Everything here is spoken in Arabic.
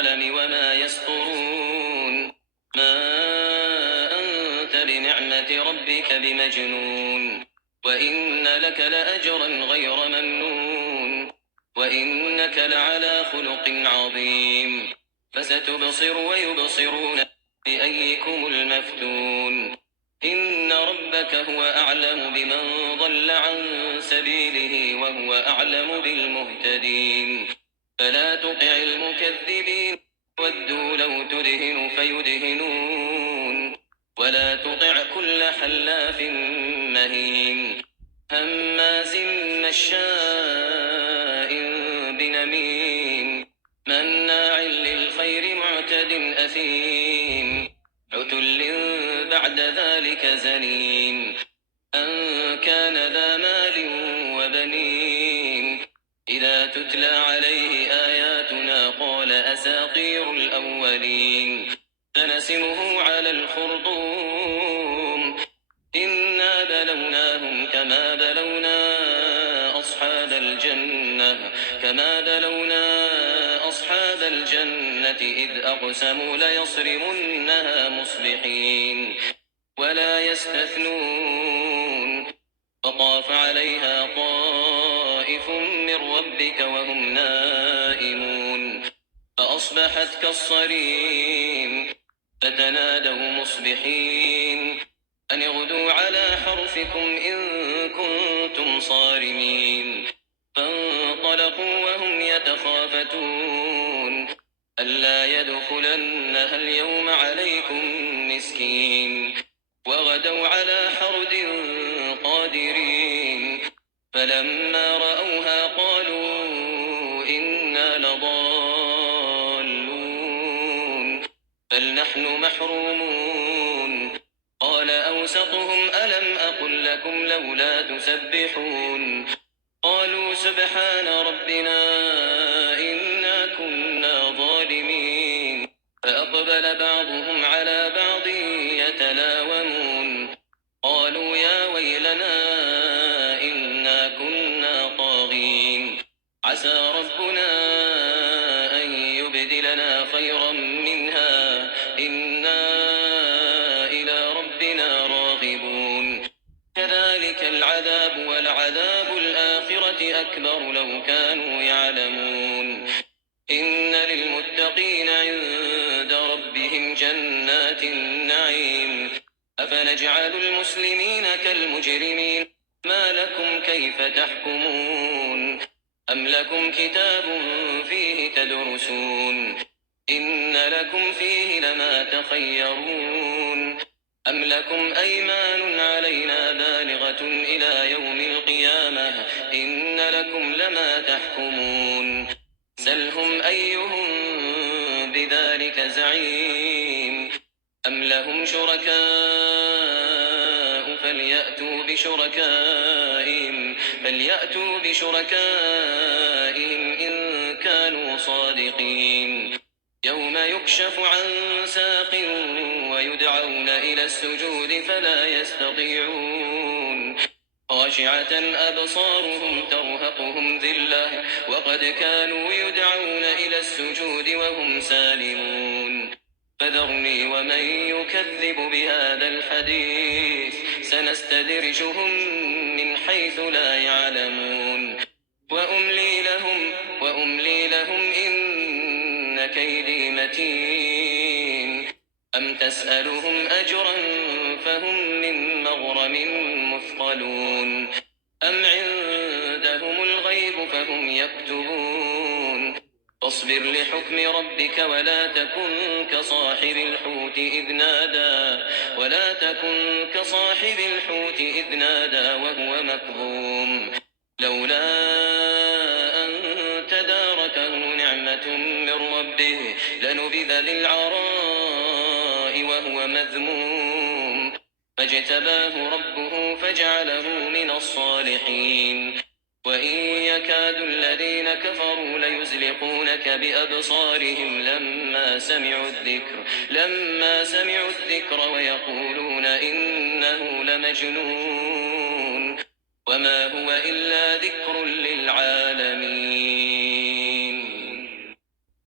والقلم وما يسطرون ما أنت بنعمة ربك بمجنون وإن لك لأجرا غير ممنون وإنك لعلى خلق عظيم فستبصر ويبصرون بأيكم المفتون إن ربك هو أعلم بمن ضل عن سبيله وهو أعلم بالمهتدين فلا تطع المكذبين ودوا لو تدهن فيدهنون ولا تطع كل حلاف مهين هماز مشاء بنميم مناع للخير معتد أثيم عتل بعد ذلك زنيم أن كان ذا مال وبنين إذا تتلى عليه آياتنا قال أساطير الأولين سنسمه على الخرطوم إنا بلوناهم كما بلونا أصحاب الجنة إذ أقسموا ليصرمنها مصبحين ولا يستثنون وطاف عليها طائف من ربك وهم نائمون فأصبحت كالصريم فتنادوا مصبحين أن اغدوا على حرثكم إن كنتم صارمين فانطلقوا وهم يتخافتون ألا يدخلنها اليوم عليكم مسكين وغدوا على حرد قادرين فلما رأوها قالوا إنا لضالون بل نحن محرومون قال أوسطهم ألم أقل لكم لولا تسبحون قالوا سبحان ربنا إنا كنا ظالمين فأقبل بعضهم على بعض يتلاومون قالوا يا ويلنا إنا كنا طاغين عسى ربنا أن يبدلنا خيرا منها إنا إلى ربنا راغبون كذلك العذاب ولعذاب الآخرة أكبر لو كانوا يعلمون إن للمتقين عند ربهم جنات النعيم أفنجعل المسلمين كالمجرمين ما لكم كيف تحكمون أم لكم كتاب فيه تدرسون إن لكم فيه لما تخيرون أم لكم أيمان علينا بالغة إلى يوم القيامة إن لكم لما تحكمون سلهم أيهم بذلك زعيم أم لهم شركاء فليأتوا بشركائهم إن كانوا صادقين يوم يكشف عن ساق ويدعون إلى السجود فلا يستطيعون خاشعة أبصارهم ترهقهم ذلة وقد كانوا يدعون إلى السجود وهم سالمون فذرني ومن يكذب بهذا الحديث سنستدرجهم من حيث لا يعلمون وأملي لهم إن كيدي متين أم تسألهم أجرا فهم من مغرم مثقلون أم عندهم الغيب فهم يكتبون فاصبر لحكم ربك ولا تكن كصاحب الحوت إذ نادى وهو مكظوم لولا أن تداركه نعمة من ربه لنبذ بالعراء وهو مذموم فاجتباه ربه فجعله من الصالحين وإن يكاد الذين كفروا ليزلقونك بأبصارهم لما سمعوا الذكر ويقولون إنه لمجنون وما هو إلا ذكر للعالمين